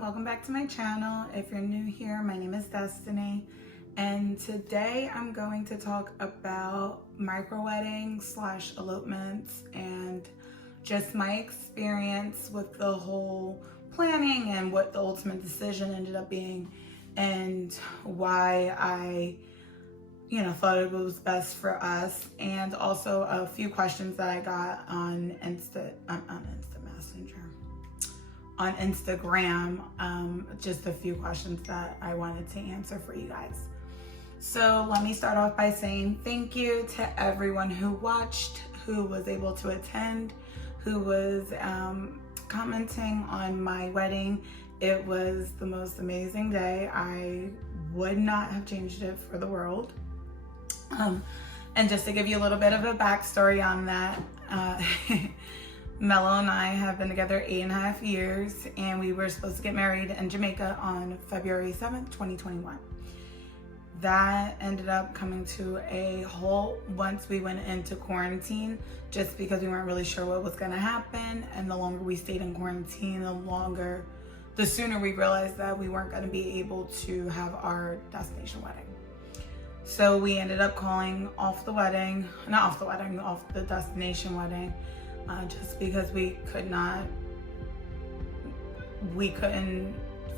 welcome back to my channel. If you're new here, my name is Destiny, and today I'm going to talk about microwedding / elopements and just my experience with the whole planning and what the ultimate decision ended up being and why I thought it was best for us, and also a few questions that I got on Instagram, just a few questions that I wanted to answer for you guys. So let me start off by saying thank you to everyone who watched, who was able to attend, who was commenting on my wedding. It was the most amazing day. I would not have changed it for the world. And just to give you a little bit of a backstory on that, Mello and I have been together 8.5 years, and we were supposed to get married in Jamaica on February 7th, 2021. That ended up coming to a halt once we went into quarantine, just because we weren't really sure what was going to happen. And the longer we stayed in quarantine, the sooner we realized that we weren't going to be able to have our destination wedding. So we ended up calling off the destination wedding, just because we couldn't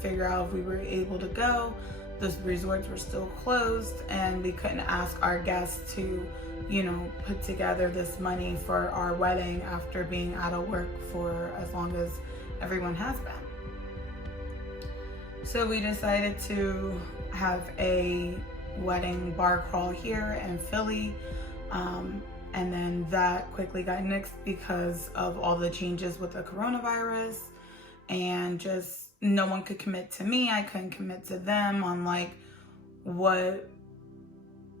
figure out if we were able to go. Those resorts were still closed, and we couldn't ask our guests to, put together this money for our wedding after being out of work for as long as everyone has been. So we decided to have a wedding bar crawl here in Philly, and then that quickly got nixed because of all the changes with the coronavirus, and just no one could commit to me. I couldn't commit to them on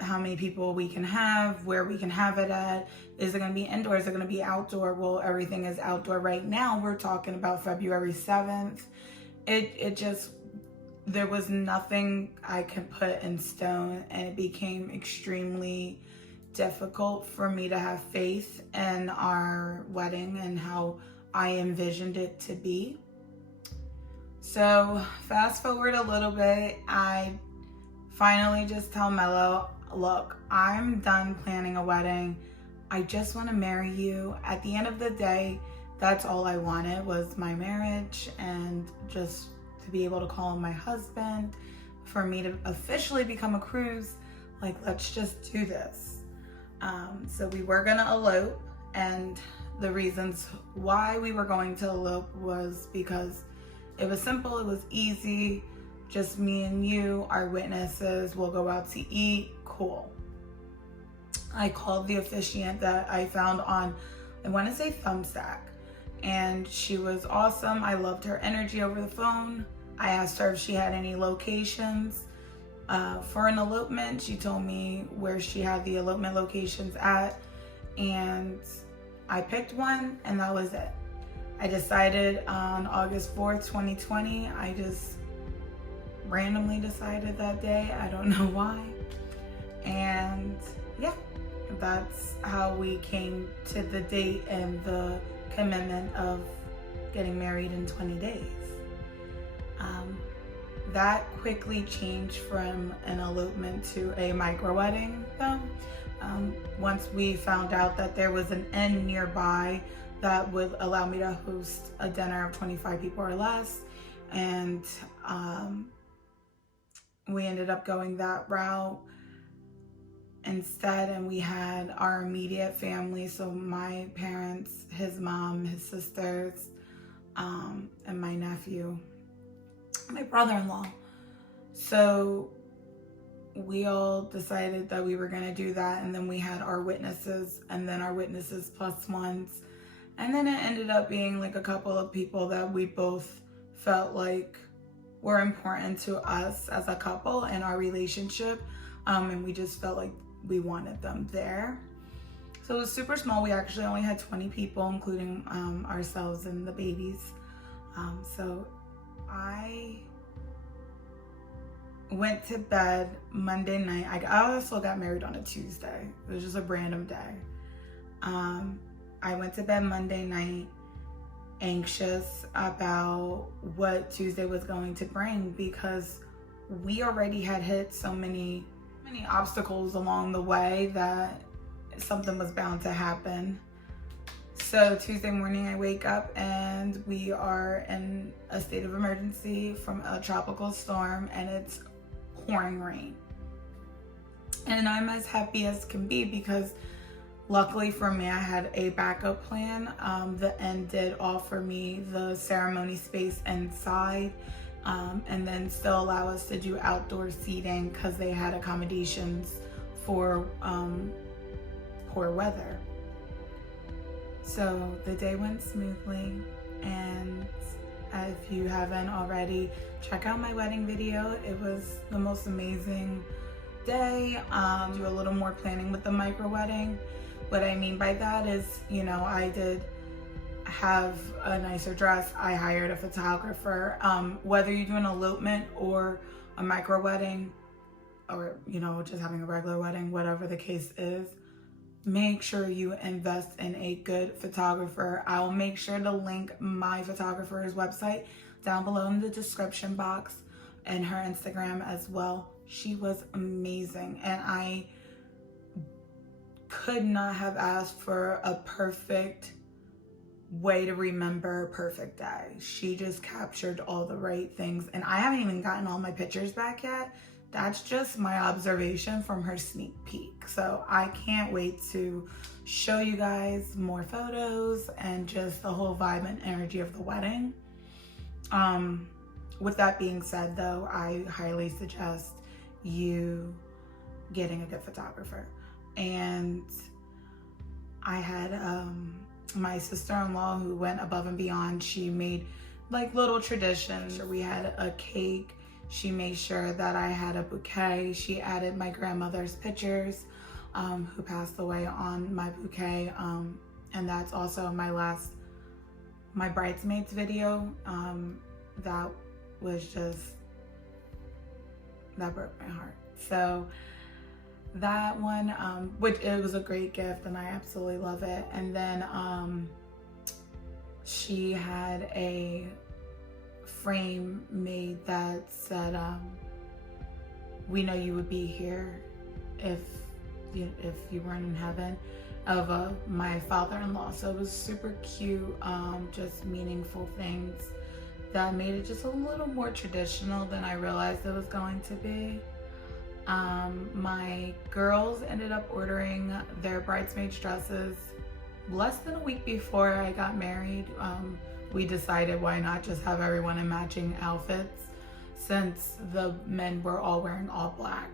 how many people we can have, where we can have it at. Is it going to be indoor? Is it going to be outdoor? Well, everything is outdoor right now. We're talking about February 7th. There was nothing I could put in stone, and it became extremely difficult for me to have faith in our wedding and how I envisioned it to be. So fast forward a little bit, I finally just tell Mello, look, I'm done planning a wedding. I just want to marry you. At the end of the day, that's all I wanted, was my marriage, and just to be able to call him my husband, for me to officially become a Cruz. Let's just do this. So we were gonna elope, and the reasons why we were going to elope was because it was simple, it was easy, just me and you, our witnesses, we'll go out to eat, cool. I called the officiant that I found on, I want to say Thumbstack, and she was awesome. I loved her energy over the phone. I asked her if she had any locations for an elopement. She told me where she had the elopement locations at, and I picked one, and that was it. I decided on August 4th, 2020, I just randomly decided that day. I don't know why. And yeah, that's how we came to the date and the commitment of getting married in 20 days. That quickly changed from an elopement to a micro wedding though. Once we found out that there was an inn nearby that would allow me to host a dinner of 25 people or less, and we ended up going that route instead, and we had our immediate family, so my parents, his mom, his sisters, and my nephew, my brother-in-law. So we all decided that we were going to do that, and then we had our witnesses, and then our witnesses plus ones, and then it ended up being a couple of people that we both felt like were important to us as a couple and our relationship, and we just felt like we wanted them there. So it was super small. We actually only had 20 people, including ourselves and the babies. So I went to bed Monday night. I also got married on a Tuesday. It was just a random day. I went to bed Monday night, anxious about what Tuesday was going to bring, because we already had hit so many obstacles along the way that something was bound to happen. So Tuesday morning I wake up and we are in a state of emergency from a tropical storm, and it's pouring rain. And I'm as happy as can be because luckily for me, I had a backup plan. The inn did offer me the ceremony space inside, and then still allow us to do outdoor seating because they had accommodations for poor weather. So the day went smoothly, and if you haven't already, check out my wedding video. It was the most amazing day. Do a little more planning with the micro wedding. What I mean by that is, you know, I did have a nicer dress. I hired a photographer. Whether you do an elopement or a micro wedding, or, you know, just having a regular wedding, whatever the case is, make sure you invest in a good photographer. I will make sure to link my photographer's website down below in the description box, and her Instagram as well. She was amazing, and I could not have asked for a perfect way to remember a perfect day. She just captured all the right things, and I haven't even gotten all my pictures back yet. That's just my observation from her sneak peek. So I can't wait to show you guys more photos and just the whole vibe and energy of the wedding. With that being said though, I highly suggest you getting a good photographer. And I had my sister-in-law who went above and beyond. She made like little traditions. We had a cake. She made sure that I had a bouquet. She added my grandmother's pictures, who passed away, on my bouquet. And that's also my bridesmaids video. That was just, that broke my heart. So that one, which it was a great gift and I absolutely love it. And then she had a frame made that said, we know you would be here if you weren't in heaven, of my father-in-law. So it was super cute, just meaningful things that made it just a little more traditional than I realized it was going to be. My girls ended up ordering their bridesmaids dresses less than a week before I got married. We decided why not just have everyone in matching outfits, since the men were all wearing all black.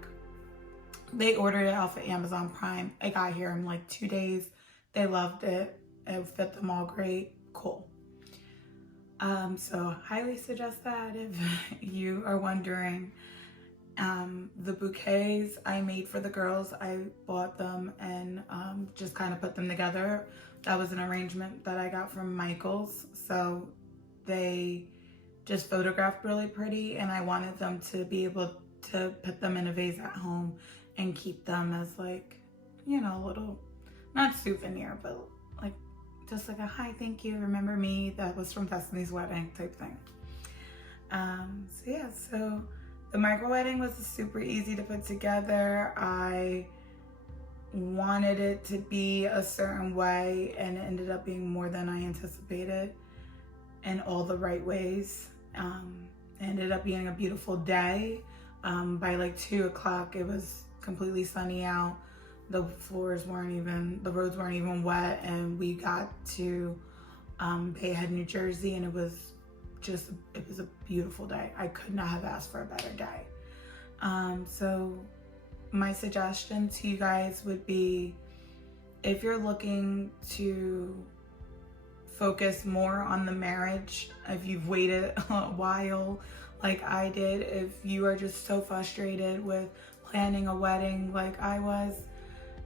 They ordered it off of Amazon Prime. It got here in like 2 days. They loved it. It fit them all great. Cool. So highly suggest that if you are wondering. The bouquets I made for the girls, I bought them and just kind of put them together. That was an arrangement that I got from Michael's. So they just photographed really pretty, and I wanted them to be able to put them in a vase at home and keep them as like, you know, a little, not souvenir, but like just like a hi, thank you, remember me, that was from Destiny's wedding type thing. So yeah, so the micro wedding was super easy to put together. I wanted it to be a certain way, and it ended up being more than I anticipated in all the right ways. It ended up being a beautiful day. By like 2 o'clock, it was completely sunny out. The roads weren't even wet, and we got to Bayhead, New Jersey, and it was a beautiful day. I could not have asked for a better day. So my suggestion to you guys would be, if you're looking to focus more on the marriage, if you've waited a while like I did, if you are just so frustrated with planning a wedding like I was,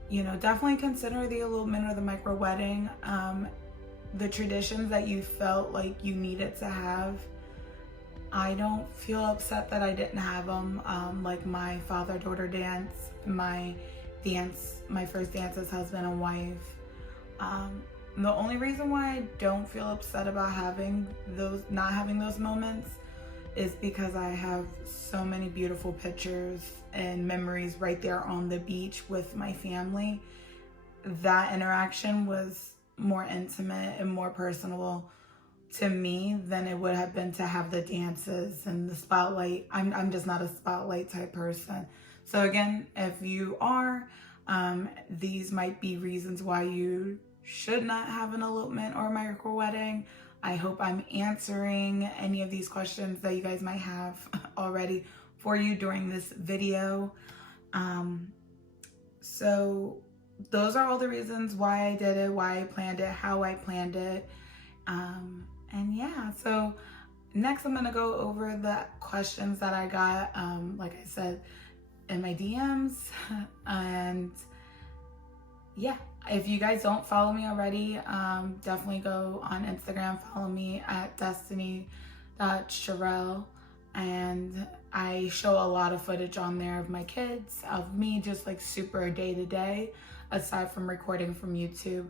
you know, definitely consider the elopement or the micro wedding. The traditions that you felt like you needed to have, I don't feel upset that I didn't have them. Like my father-daughter dance, my first dance as husband and wife. the only reason why I don't feel upset about not having those moments is because I have so many beautiful pictures and memories right there on the beach with my family. That interaction was more intimate and more personal to me than it would have been to have the dances and the spotlight. I'm just not a spotlight type person. So again, if you are, these might be reasons why you should not have an elopement or a micro wedding. I hope I'm answering any of these questions that you guys might have already for you during this video. So those are all the reasons why I did it, why I planned it, how I planned it. And yeah, so next I'm gonna go over the questions that I got, like I said, in my DMs. And yeah, if you guys don't follow me already, definitely go on Instagram, follow me at destiny.sherelle. And I show a lot of footage on there of my kids, of me just like super day to day, aside from recording from YouTube.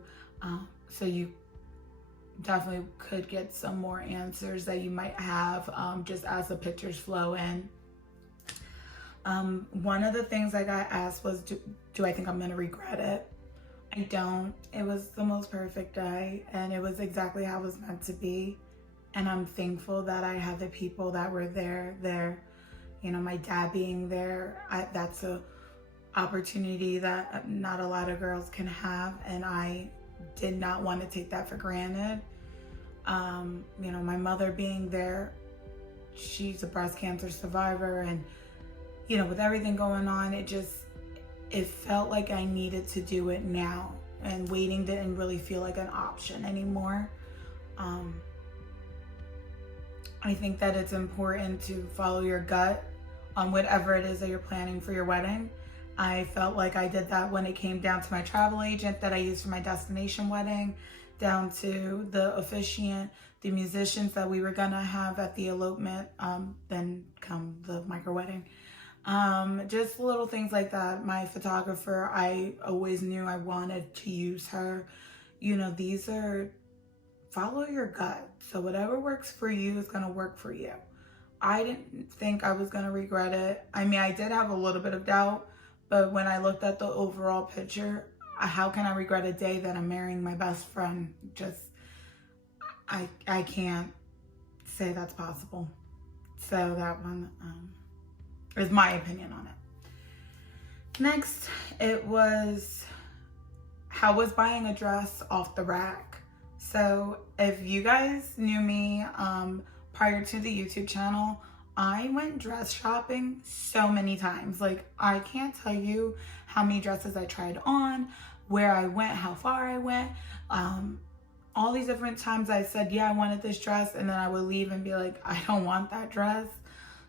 So you definitely could get some more answers that you might have just as the pictures flow in. One of the things I got asked was, do I think I'm gonna regret it? I don't. It was the most perfect day, and it was exactly how it was meant to be. And I'm thankful that I had the people that were there. You know, my dad being there, that's a opportunity that not a lot of girls can have, and I did not want to take that for granted. You know, my mother being there, she's a breast cancer survivor, and you know, with everything going on, it felt like I needed to do it now, and waiting didn't really feel like an option anymore. I think that it's important to follow your gut on whatever it is that you're planning for your wedding. I felt like I did that when it came down to my travel agent that I used for my destination wedding, down to the officiant, the musicians that we were gonna have at the elopement, then come the micro wedding. Just little things like that. My photographer, I always knew I wanted to use her. You know, these are, follow your gut. So whatever works for you is gonna work for you. I didn't think I was gonna regret it. I mean, I did have a little bit of doubt, but when I looked at the overall picture, how can I regret a day that I'm marrying my best friend? Just, I can't say that's possible. So that one is my opinion on it. Next, it was, how was buying a dress off the rack? So if you guys knew me prior to the YouTube channel, I went dress shopping so many times. Like, I can't tell you how many dresses I tried on, where I went, how far I went. All these different times I said, yeah, I wanted this dress, and then I would leave and be like, I don't want that dress.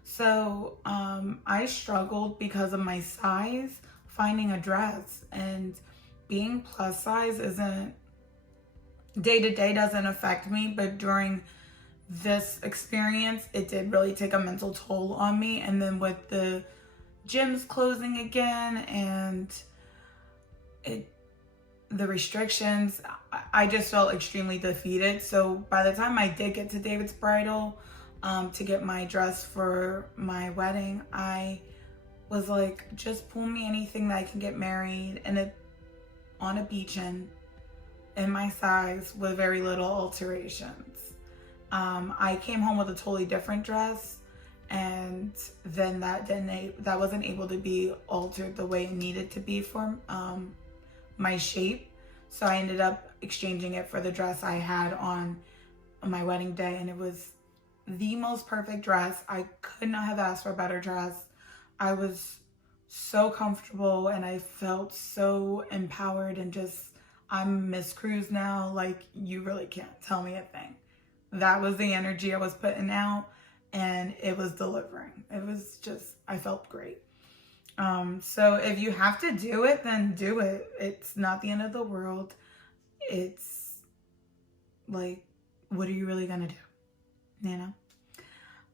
So I struggled because of my size finding a dress, and being plus size isn't, day to day doesn't affect me, but during this experience, it did really take a mental toll on me. And then with the gyms closing again and the restrictions, I just felt extremely defeated. So by the time I did get to David's Bridal to get my dress for my wedding, I was like, just pull me anything that I can get married on a beach in my size with very little alterations. I came home with a totally different dress, and then that wasn't able to be altered the way it needed to be for my shape. So I ended up exchanging it for the dress I had on my wedding day, and it was the most perfect dress. I could not have asked for a better dress. I was so comfortable, and I felt so empowered, and just, I'm Miss Cruz now. Like, you really can't tell me a thing. That was the energy I was putting out, and it was delivering. It was just, I felt great. So if you have to do it, then do it. It's not the end of the world. It's like, what are you really gonna do? You know?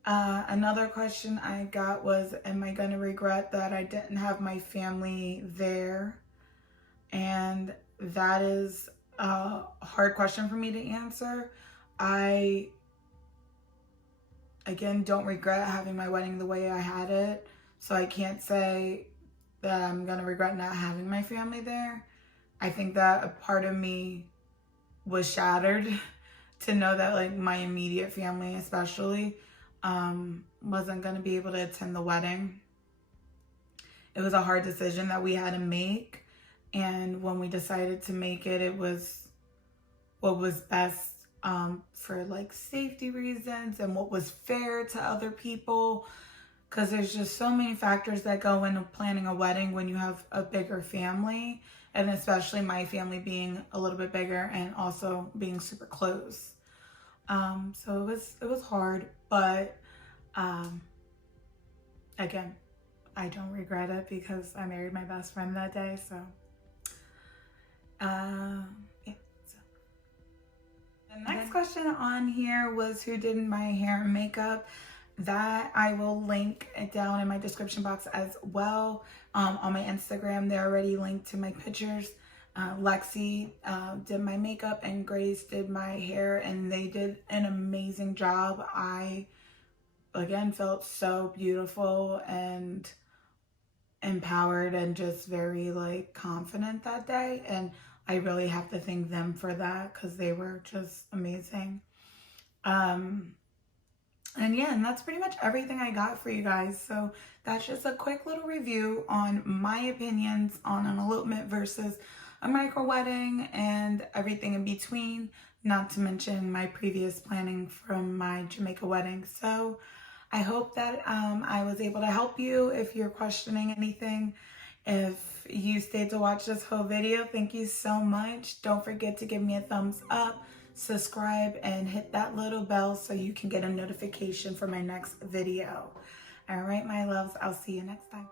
Another question I got was, am I gonna regret that I didn't have my family there? And that is a hard question for me to answer. I, again, don't regret having my wedding the way I had it. So I can't say that I'm going to regret not having my family there. I think that a part of me was shattered to know that like my immediate family especially wasn't going to be able to attend the wedding. It was a hard decision that we had to make, and when we decided to make it, it was what was best for like safety reasons and what was fair to other people, because there's just so many factors that go into planning a wedding when you have a bigger family, and especially my family being a little bit bigger and also being super close. So it was hard, but again, I don't regret it because I married my best friend that day. So yeah. So the next question on here was who did my hair and makeup. That I will link it down in my description box as well. On my Instagram, they're already linked to my pictures. Lexi did my makeup and Grace did my hair, and they did an amazing job. I, again, felt so beautiful and empowered and just very like confident that day, and I really have to thank them for that because they were just amazing. And yeah, and that's pretty much everything I got for you guys. So that's just a quick little review on my opinions on an elopement versus a micro wedding and everything in between, not to mention my previous planning from my Jamaica wedding. So I hope that I was able to help you if you're questioning anything. If you stayed to watch this whole video, thank you so much. Don't forget to give me a thumbs up, subscribe, and hit that little bell so you can get a notification for my next video. All right, my loves, I'll see you next time.